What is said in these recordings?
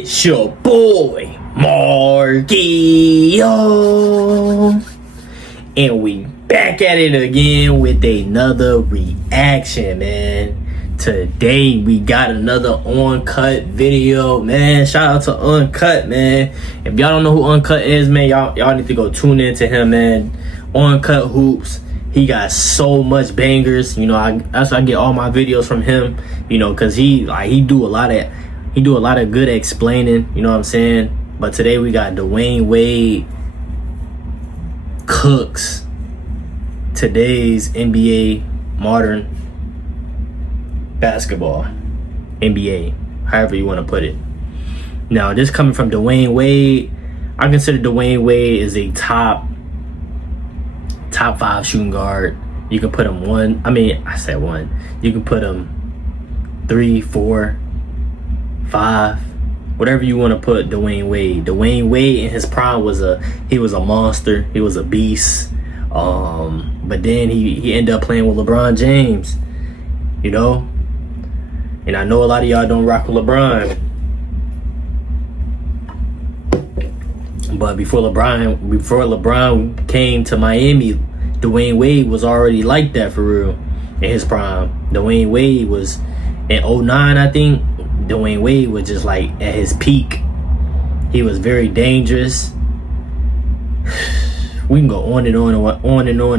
It's your boy, Margio. And we back at it again with another reaction, man. Today we got another Uncut video, man. Shout out to Uncut, man. If y'all don't know who Uncut is, man, y'all need to go tune in to him, man. Uncut Hoops. He got so much bangers, you know. That's why I get all my videos from him, you know, cause he do a lot of good explaining, you know what I'm saying. But today we got Dwyane Wade cooks today's NBA modern basketball, NBA, however you want to put it. Now, this coming from Dwyane Wade, I consider Dwyane Wade is a top 5 shooting guard. You can put him you can put him 3, 4, 5, whatever you want to put Dwyane Wade. Dwyane Wade in his prime was a monster. He was a beast. But then he ended up playing with LeBron James, you know. And I know a lot of y'all don't rock with LeBron. But before LeBron came to Miami, Dwyane Wade was already like that for real in his prime. Dwyane Wade was in 09, I think. Dwyane Wade was just like at his peak. He was very dangerous. We can go on and on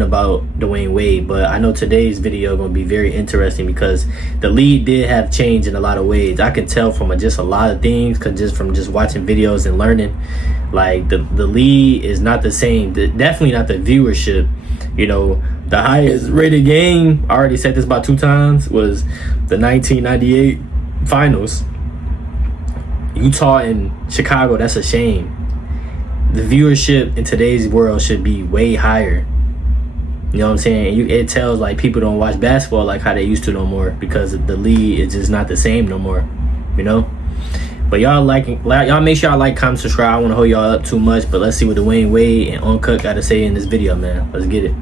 about Dwyane Wade, but I know today's video gonna be very interesting because the league did have changed in a lot of ways. I can tell from just a lot of things, cause just from watching videos and learning, like the league is not the same. Definitely not the viewership. You know, the highest rated game, I already said this about 2 times, was the 1998 finals. Utah and Chicago, that's a shame. The viewership in today's world should be way higher. You know what I'm saying? It tells like people don't watch basketball like how they used to no more because the league is just not the same no more. You know? But y'all make sure y'all like, comment, subscribe. I don't want to hold y'all up too much, but let's see what Dwyane Wade and Uncut got to say in this video, man. Let's get it.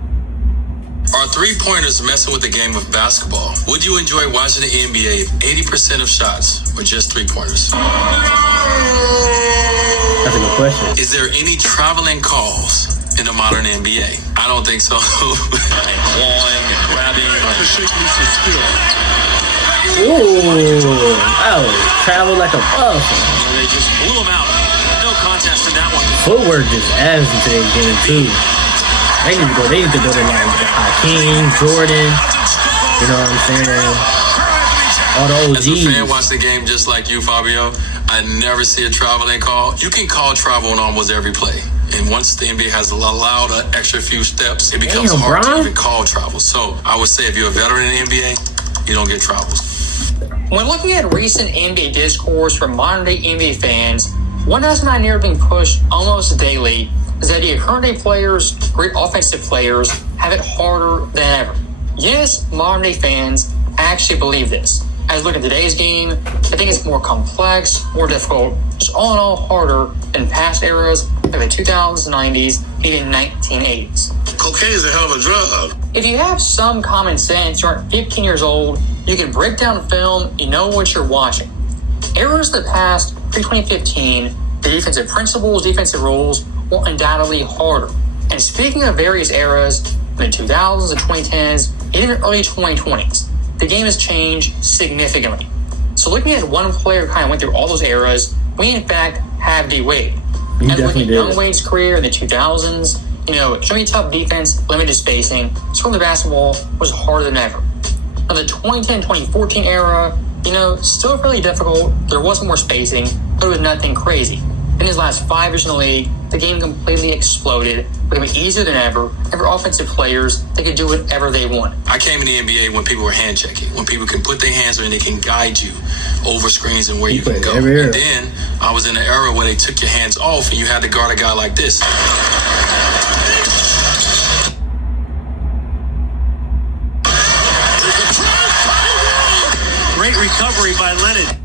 Are three-pointers messing with the game of basketball? Would you enjoy watching the NBA if 80% of shots were just three-pointers? That's a good question. Is there any traveling calls in the modern NBA? I don't think so. Clawing and grabbing. Ooh, travel like a buff. They just blew him out. No contest in that one. Footwork just adds in today's game too. They need to go to like Hakeem, Jordan. You know what I'm saying? All the OGs. As a fan, watch the game just like you, Fabio. I never see a traveling call. You can call travel on almost every play. And once the NBA has allowed an extra few steps, it becomes hard to even call travel. So I would say if you're a veteran in the NBA, you don't get travels. When looking at recent NBA discourse from modern-day NBA fans, one aspect near being pushed almost daily is that the current-day players, great offensive players, have it harder than ever. Yes, modern-day fans actually believe this. As look at today's game, I think it's more complex, more difficult, just all in all harder than past eras like the 2000s, 90s, even 1980s. Cocaine is a hell of a drug. If you have some common sense, you aren't 15 years old, you can break down film, you know what you're watching. Eras of the past, pre-2015, the defensive principles, defensive rules were undoubtedly harder. And speaking of various eras, in the 2000s, the 2010s, even early 2020s, the game has changed significantly. So looking at one player who kind of went through all those eras, we in fact have Dwyane. And looking at young Wade's career in the 2000s, you know, showing tough defense, limited spacing, scoring the basketball was harder than ever. Now the 2010-2014 era, you know, still fairly difficult. There was more spacing, but it was nothing crazy. In his last 5 years in the league, the game completely exploded, becoming easier than ever, and for offensive players, they could do whatever they want. I came in the NBA when people were hand checking, when people can put their hands on and they can guide you over screens and where you can go. And then I was in an era where they took your hands off and you had to guard a guy like this. Great recovery by Leonard.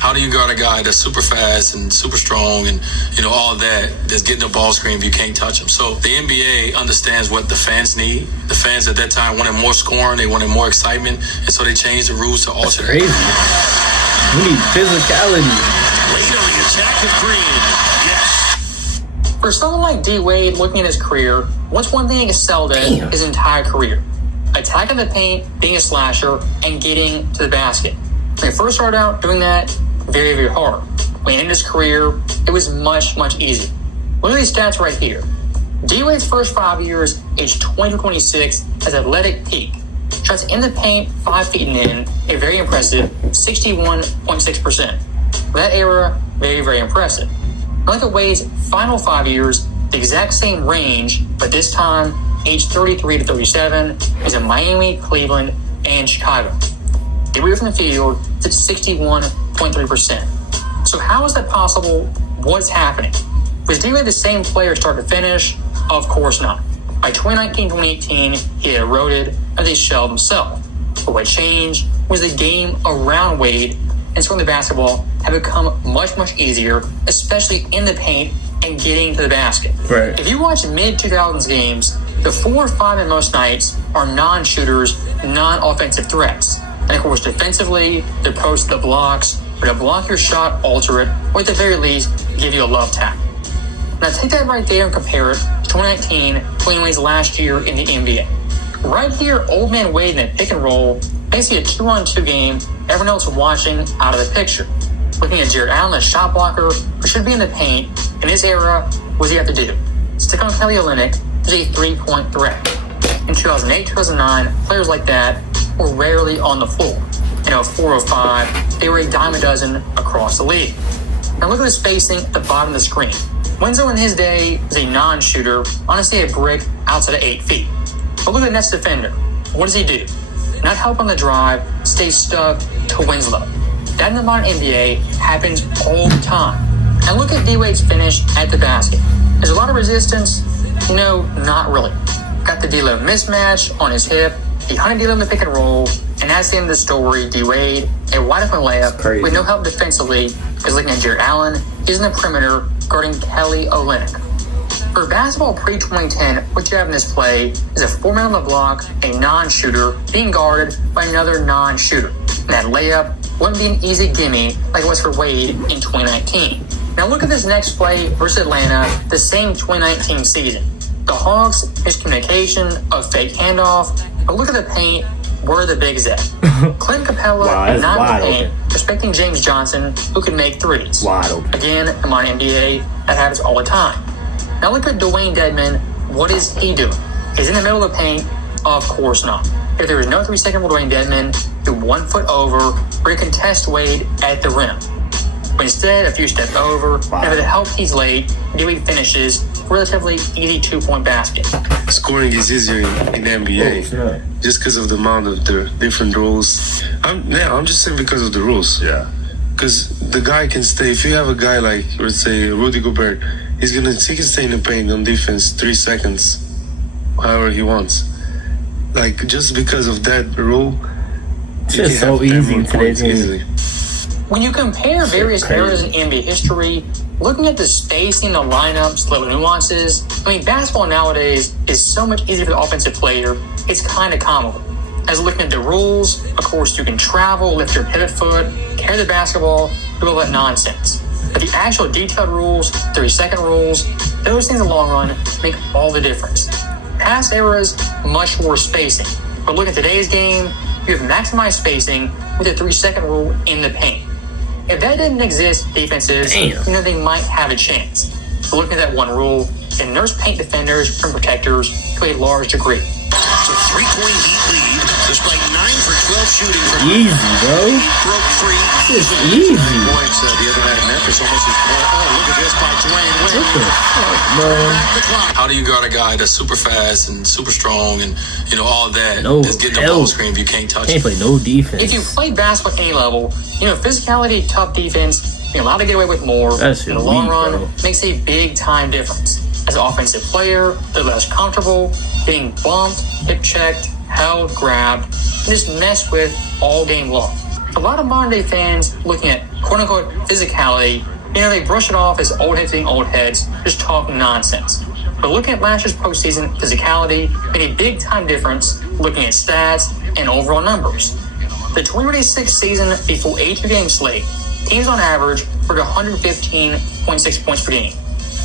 How do you guard a guy guy that's super fast and super strong and, all that, that's getting the ball screen if you can't touch him. So the NBA understands what the fans need. The fans at that time wanted more scoring. They wanted more excitement. And so they changed the rules to alter crazy. We need physicality. Late on the attack of Green. Yes. For someone like D. Wade, looking at his career, what's one thing he excelled at his entire career? Attacking the paint, being a slasher, and getting to the basket. When he first started out doing that, very, very hard. When he ended his career, it was much, much easier. Look at these stats right here. D. Wade's first 5 years, age 20 to 26, has athletic peak. Shots in the paint, 5 feet and in, a very impressive 61.6%. For that era, very, very impressive. Look at Wade's final 5 years, the exact same range, but this time, age 33 to 37, is in Miami, Cleveland, and Chicago. Away from the field, it's 61.3%. So how is that possible? What's happening? Was D. Wade the same player start to finish? Of course not. By 2019-2018, he had eroded as he shelled himself. But what changed was the game around Wade, and scoring the basketball had become much, much easier, especially in the paint and getting to the basket. Right. If you watch mid-2000s games, the 4 or 5 in most nights are non-shooters, non-offensive threats. And of course, defensively, they're post the blocks, or to block your shot, alter it, or at the very least, give you a love tap. Now take that right there and compare it to 2019, Dwyane Wade's last year in the NBA. Right here, old man Wade in a pick and roll, basically a 2-on-2 game, everyone else watching out of the picture. Looking at Jared Allen, a shot blocker, who should be in the paint. In his era, what does he have to do? Stick on Kelly Olynyk, who's a 3-point threat. In 2008, 2009, players like that were rarely on the floor. 405, they were a dime a dozen across the league. Now look at the spacing at the bottom of the screen. Winslow in his day was a non-shooter, honestly a brick outside of 8 feet. But look at the Nets defender. What does he do? Not help on the drive, stay stuck to Winslow. That in the modern NBA happens all the time. And look at D-Wade's finish at the basket. There's a lot of resistance? Not really. Got the D-Lo mismatch on his hip, he hunted D-Lo in the pick and roll, and that's the end of the story. D-Wade, a wide open layup with no help defensively, because looking at Jared Allen, he's in the perimeter guarding Kelly Olynyk. For basketball pre-2010, what you have in this play is a 4-man on the block, a non-shooter, being guarded by another non-shooter. And that layup wouldn't be an easy gimme like it was for Wade in 2019. Now look at this next play versus Atlanta, the same 2019 season. The Hawks, miscommunication, a fake handoff, but look at the paint, where are the bigs at? Clint Capella, not in the paint, respecting James Johnson, who can make threes. Again, in modern NBA, that happens all the time. Now look at Dwyane Dedmon, what is he doing? He's in the middle of the paint? Of course not. If there is no 3-second rule, Dwyane Dedmon, do 1 foot over, or you contest Wade at the rim. But instead, a few steps over, and with the help he's late, D-Wade finishes relatively easy 2-point basket. Scoring is easier in the NBA just because of the amount of the different rules. I'm just saying because of the rules. Yeah. Because the guy can stay. If you have a guy like, let's say, Rudy Gobert, he can stay in the paint on defense 3 seconds, however he wants. Like just because of that rule, it's just so easy in today's game. When you compare various eras in NBA history, looking at the spacing, the lineups, little nuances, basketball nowadays is so much easier for the offensive player, it's kind of comical. As looking at the rules, of course, you can travel, lift your pivot foot, carry the basketball, do all that nonsense. But the actual detailed rules, 3-second rules, those things in the long run make all the difference. Past eras, much more spacing. But look at today's game, you have maximized spacing with a 3-second rule in the paint. If that didn't exist, defenses, they might have a chance. But looking at that one rule, it nurse paint defenders from protectors to a large degree. It's a 3-point Heat lead, despite 9 for 12 shooting from easy, bro. Broke free. It's easy. Points the other night in Memphis, almost as point. Oh, look at this by Dwyane Wade. What the fuck, bro? How do you guard a guy that's super fast and super strong and all that? No, that's getting the ball screen if you can't touch Can't it. play no defense. If you play basketball at any level, physicality, tough defense, you're allowed to get away with more. That's in the long run, bro. makes a big time difference. As an offensive player, they're less comfortable being bumped, hip checked, held, grabbed, and just messed with all game long. A lot of modern day fans looking at quote-unquote physicality, they brush it off as old heads being old heads, just talking nonsense. But looking at last year's postseason, physicality made a big-time difference looking at stats and overall numbers. The 2026 season, the full 82-game slate, teams on average scored 115.6 points per game.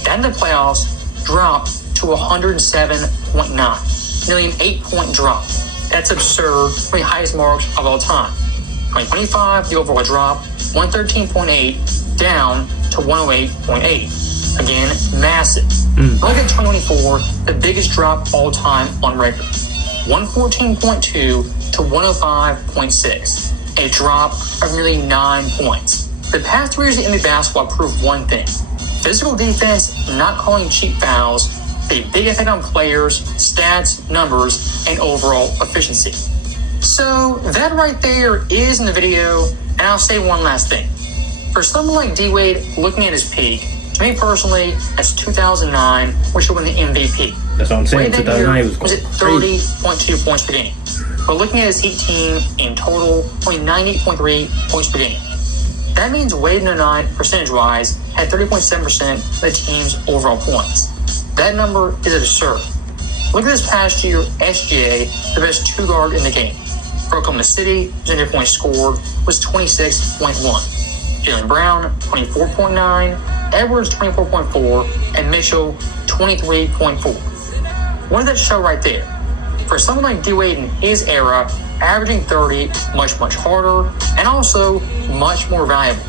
That in the playoffs dropped to 107.9, nearly an 8-point drop. That's absurd, one of the highest marks of all time. 2025, the overall drop, 113.8, down to 108.8. Again, massive. Look at 2024, the biggest drop all time on record. 114.2 to 105.6, a drop of nearly 9 points. The past 3 years of NBA basketball proved one thing. Physical defense, not calling cheap fouls, a big effect on players, stats, numbers, and overall efficiency. So that right there is in the video, and I'll say one last thing. For someone like D-Wade looking at his peak, to me personally, that's 2009, which should win the MVP. That's what I'm saying. 2009 was at 30.2 points per game. But looking at his Heat team in total, only 90.3 points per game. That means Wade in 09, percentage-wise, had 30.7% of the team's overall points. That number is absurd. Look at this past year, SGA, the best two-guard in the game. For Oklahoma City, his under points scored was 26.1. Jaylen Brown, 24.9, Edwards, 24.4, and Mitchell, 23.4. What did that show right there? For someone like D-Wade in his era, averaging 30 much harder and also much more valuable.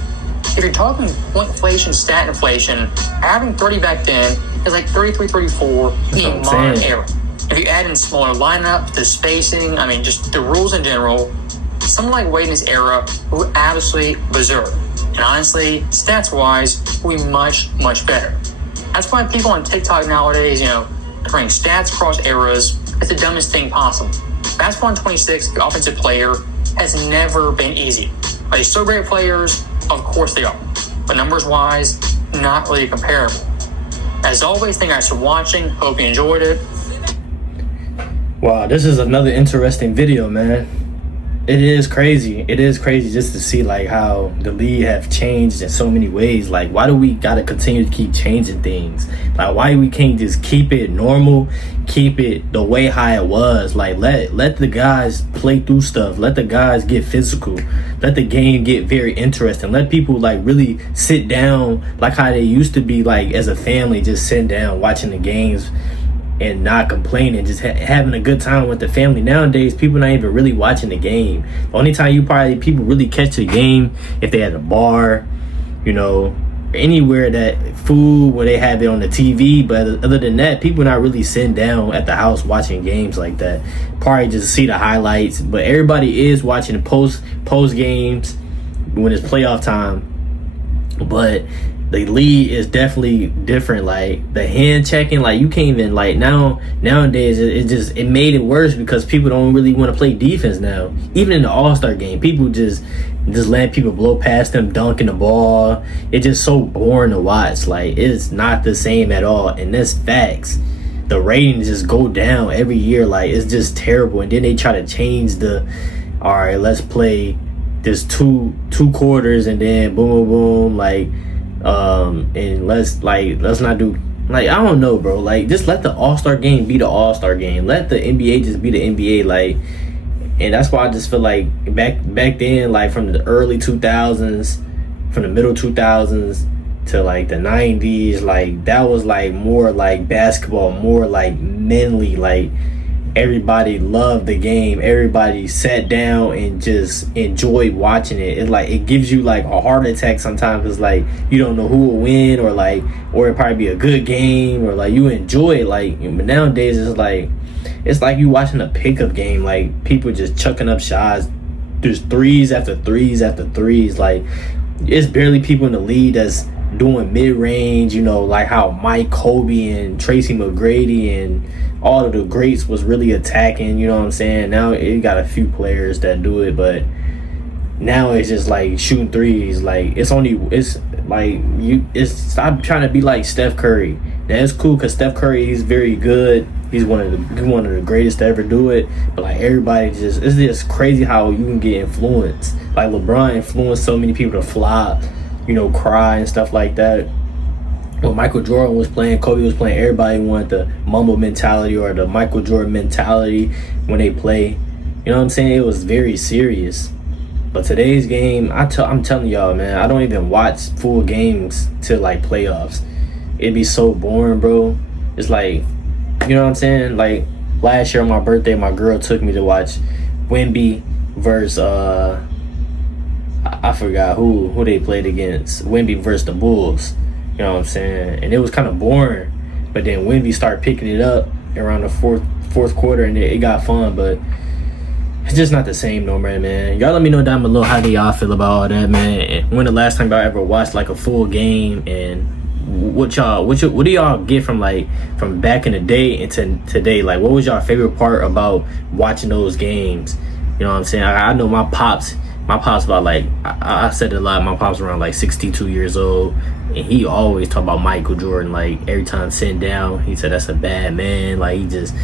If you're talking point inflation, stat inflation, averaging 30 back then is like 33, 34 in the modern era. If you add in smaller lineup, the spacing, just the rules in general, someone like Wade in his era would absolutely berserk. And honestly, stats-wise, will be much better. That's why people on TikTok nowadays, comparing stats across eras, it's the dumbest thing possible. Basketball in 26, the offensive player, has never been easy. Are they still great players? Of course they are. But numbers-wise, not really comparable. As always, thank you guys for watching. Hope you enjoyed it. Wow, this is another interesting video, man. It is crazy. It is crazy just to see how the league have changed in so many ways. Why do we gotta continue to keep changing things? Why we can't just keep it normal, keep it the way how it was? Let the guys play through stuff. Let the guys get physical. Let the game get very interesting. Let people really sit down how they used to be as a family, just sitting down watching the games and not complaining, just having a good time with the family. Nowadays, people not even really watching the game. The only time people really catch the game if they at a bar, anywhere that food where they have it on the TV. But other than that, people not really sitting down at the house watching games like that. Probably just see the highlights. But everybody is watching post games when it's playoff time. But the league is definitely different. The hand checking, you can't even nowadays it made it worse because people don't really want to play defense now. Even in the All-Star game, people just let people blow past them, dunking the ball. It's just so boring to watch. It's not the same at all. And that's facts. The ratings just go down every year. It's just terrible. And then they try to change all right, let's play this two quarters and then boom, and let's not do I don't know, bro. Just let the All-Star game be the All-Star game. Let the NBA just be the NBA. And that's why I just feel back then, from the early 2000s, from the middle 2000s to the 90s, that was more basketball, more manly. Everybody loved the game. Everybody sat down and just enjoyed watching it. It gives you a heart attack sometimes because you don't know who will win or it'll probably be a good game or you enjoy it. But nowadays it's you watching a pickup game. People just chucking up shots. There's threes after threes after threes. It's barely people in the league that's doing mid-range, how Mike Kobe and Tracy McGrady and all of the greats was really attacking, you know what I'm saying? Now it got a few players that do it, but now it's just shooting threes. Stop trying to be like Steph Curry. Now it's cool because Steph Curry, he's very good He's one of the greatest to ever do it. But like everybody just, it's just crazy how you can get influenced. Like LeBron influenced so many people to flop, you know, cry and stuff like that. When Michael Jordan was playing, Kobe was playing, everybody wanted the mumble mentality or the Michael Jordan mentality when they play. You know what I'm saying? It was very serious. But today's game, I'm telling y'all, man, I don't even watch full games till like playoffs. It'd be so boring, bro. It's like, you know what I'm saying? Like last year on my birthday, my girl took me to watch Wemby versus I forgot who they played against. Wemby versus the Bulls. You know what I'm saying? And it was kind of boring. But then Wemby started picking it up around the fourth quarter, and it got fun. But it's just not the same no more, man. Y'all let me know down below how do y'all feel about all that, man. And when the last time y'all ever watched like a full game, and what do y'all get from back in the day into today? Like, what was y'all favorite part about watching those games? You know what I'm saying? I know my pops about like, I said it a lot, my pops around like 62 years old, and he always talk about Michael Jordan. Like every time sitting down, he said that's a bad man. Like he just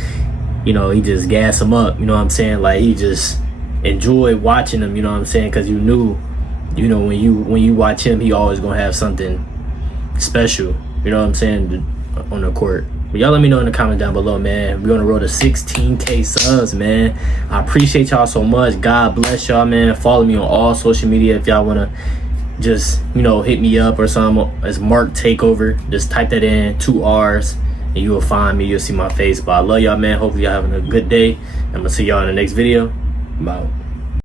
gas him up. You know what I'm saying? Like he just enjoyed watching him. You know what I'm saying? Because you knew, you know, when you watch him, he always gonna have something special. You know what I'm saying, on the court. But y'all let me know in the comments down below, man. We're on the road to 16K subs, man. I appreciate y'all so much. God bless y'all, man. Follow me on all social media if y'all want to just, you know, hit me up or something. As Mark Takeover. Just type that in, 2 R's, and you will find me. You'll see my face. But I love y'all, man. Hopefully y'all having a good day. I'm going to see y'all in the next video. I'm out.